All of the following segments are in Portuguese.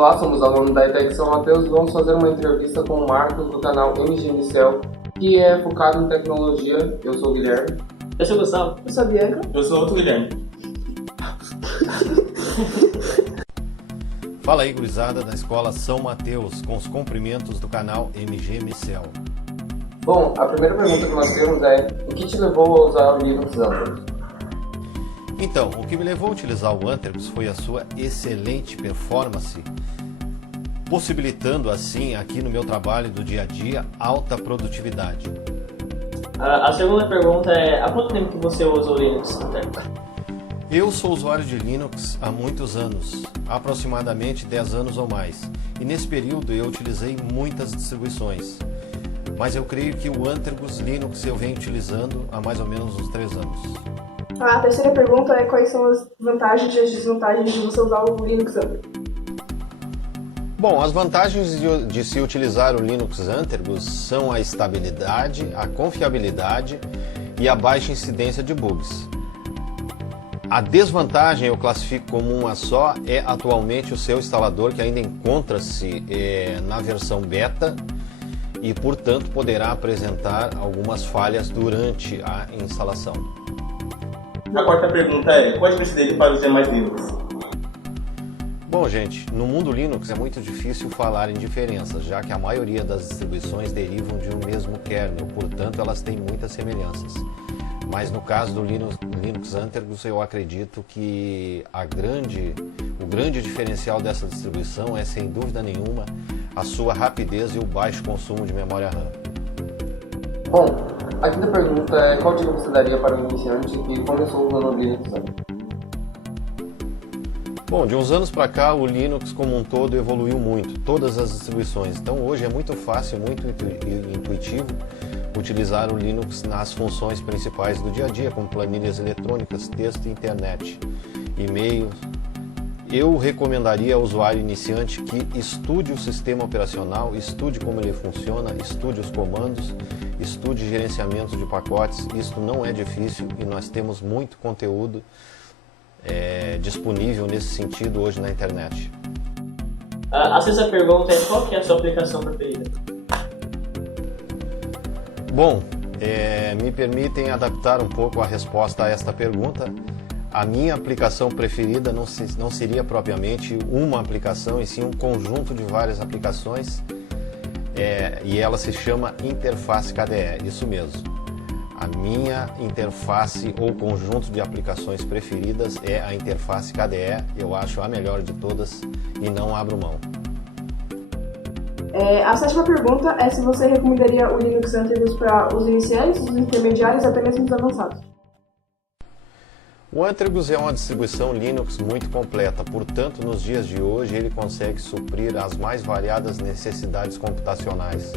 Olá, somos alunos da ETEC São Mateus e vamos fazer uma entrevista com o Marcos do canal MGMCel, que é focado em tecnologia. Eu sou o Guilherme. Eu sou o Gustavo. Eu sou a Bianca. Eu sou outro Guilherme. Fala aí, gurizada da Escola São Mateus, com os cumprimentos do canal MGMCel. Bom, a primeira pergunta que nós temos é: o que te levou a usar o Linux Antergos? Então, o que me levou a utilizar o Antergos foi a sua excelente performance, possibilitando assim, aqui no meu trabalho do dia a dia, alta produtividade. A segunda pergunta é: há quanto tempo que você usa o Linux Antergos? Eu sou usuário de Linux há muitos anos, aproximadamente 10 anos ou mais, e nesse período eu utilizei muitas distribuições, mas eu creio que o Antergos Linux eu venho utilizando há mais ou menos uns 3 anos. A terceira pergunta é: quais são as vantagens e as desvantagens de você usar o Linux Antergos? Bom, as vantagens de se utilizar o Linux Antergos são a estabilidade, a confiabilidade e a baixa incidência de bugs. A desvantagem eu classifico como uma só, é atualmente o seu instalador, que ainda encontra-se na versão beta e, portanto, poderá apresentar algumas falhas durante a instalação. A quarta pergunta é: qual a diferença dele para os demais Linux? Bom, gente, no mundo Linux é muito difícil falar em diferenças, já que a maioria das distribuições derivam de um mesmo kernel, portanto elas têm muitas semelhanças. Mas no caso do Linux Antergos, eu acredito que o grande diferencial dessa distribuição é, sem dúvida nenhuma, a sua rapidez e o baixo consumo de memória RAM. Bom, a quinta pergunta é: qual dica você daria para um iniciante que começou usando o Linux Antergos? Bom, de uns anos para cá, o Linux como um todo evoluiu muito, todas as distribuições. Então hoje é muito fácil, muito intuitivo utilizar o Linux nas funções principais do dia a dia, como planilhas eletrônicas, texto e internet, e-mail. Eu recomendaria ao usuário iniciante que estude o sistema operacional, estude como ele funciona, estude os comandos, estude gerenciamento de pacotes. Isso não é difícil e nós temos muito conteúdo disponível nesse sentido hoje na internet. A sexta pergunta é: qual que é a sua aplicação preferida? Bom, me permitem adaptar um pouco a resposta a esta pergunta. A minha aplicação preferida não seria propriamente uma aplicação, e sim um conjunto de várias aplicações, e ela se chama Interface KDE, isso mesmo. A minha interface ou conjunto de aplicações preferidas é a Interface KDE, eu acho a melhor de todas e não abro mão. A sétima pergunta é se você recomendaria o Linux Antergos para os iniciantes, os intermediários e até mesmo os avançados. O Antergos é uma distribuição Linux muito completa, portanto, nos dias de hoje ele consegue suprir as mais variadas necessidades computacionais.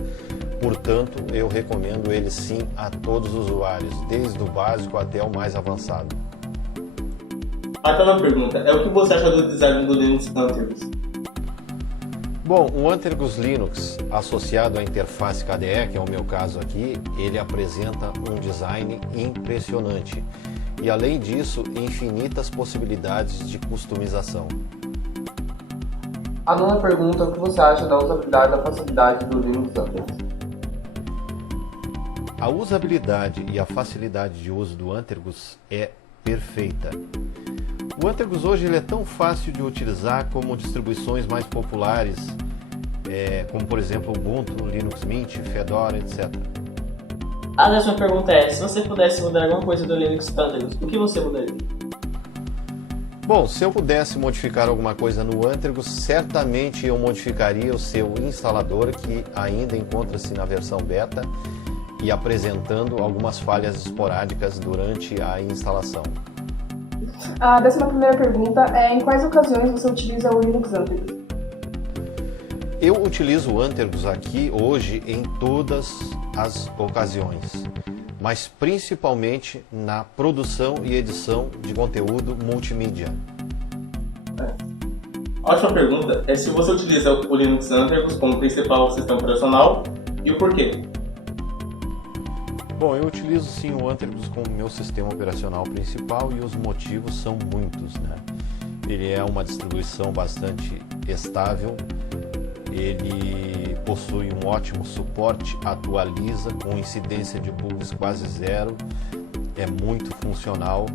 Portanto, eu recomendo ele sim a todos os usuários, desde o básico até o mais avançado. A oitava pergunta é: o que você acha do design do Linux Antergos? Bom, o Antergos Linux, associado à interface KDE, que é o meu caso aqui, ele apresenta um design impressionante. E além disso, infinitas possibilidades de customização. A nona pergunta: o que você acha da usabilidade e da facilidade do Linux Antergos? A usabilidade e a facilidade de uso do Antergos é perfeita. O Antergos hoje ele é tão fácil de utilizar como distribuições mais populares, como por exemplo Ubuntu, Linux Mint, Fedora, etc. A décima pergunta é: se você pudesse mudar alguma coisa do Linux Antergos, o que você mudaria? Bom, se eu pudesse modificar alguma coisa no Antergos, certamente eu modificaria o seu instalador, que ainda encontra-se na versão beta e apresentando algumas falhas esporádicas durante a instalação. A 11ª pergunta é: em quais ocasiões você utiliza o Linux Antergos? Eu utilizo o Antergos aqui hoje em todas as ocasiões, mas principalmente na produção e edição de conteúdo multimídia. A última pergunta é se você utiliza o Linux Antergos como principal sistema operacional e o porquê. Bom, eu utilizo sim o Antergos como meu sistema operacional principal e os motivos são muitos, né? Ele é uma distribuição bastante estável, ele possui um ótimo suporte, atualiza com incidência de bugs quase zero, é muito funcional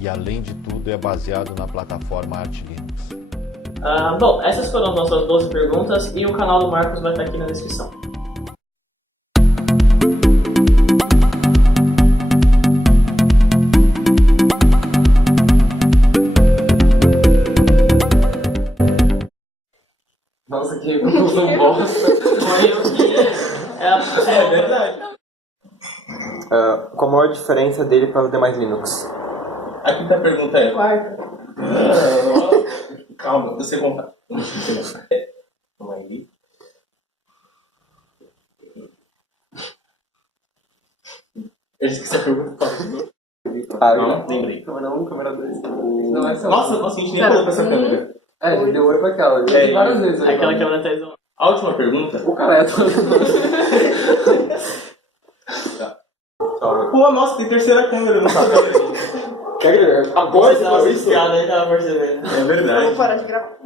e além de tudo é baseado na plataforma Arch Linux. Bom, essas foram as nossas 12 perguntas e o canal do Marcos vai estar aqui na descrição. Nossa, que conclusão bosta. Foi o que É verdade. Qual a maior diferença dele para os demais Linux? A quinta pergunta é... Quarta. Calma, eu sei contar. Vamos aí. Eu esqueci a pergunta. Não, lembrei. Câmera 1, câmera 2. Não, essa Nossa, a gente nem falou pra essa câmera. a gente deu oi pra aquela. Várias vezes. aquela que ela tá isolada. A última pergunta. O cara é todo. Pô, nossa, tem terceira câmera, não sabe? Agora você Tava faz isso? viciado aí, tava percebendo. É verdade. Vamos parar de gravar.